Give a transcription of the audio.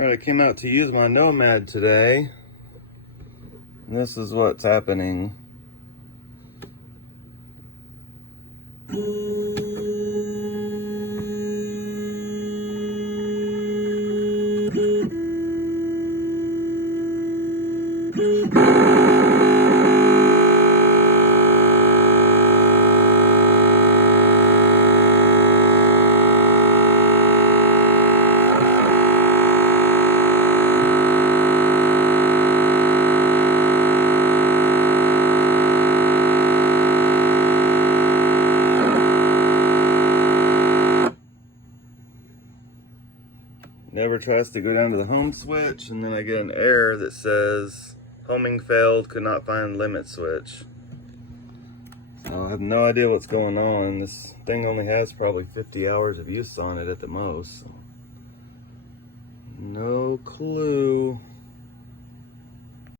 Alright, I came out to use my Nomad today. And this is what's happening. Never tries to go down to the home switch, and then I get an error that says homing failed, could not find limit switch. So I have no idea what's going on. This thing only has probably 50 hours of use on it at the most. So no clue.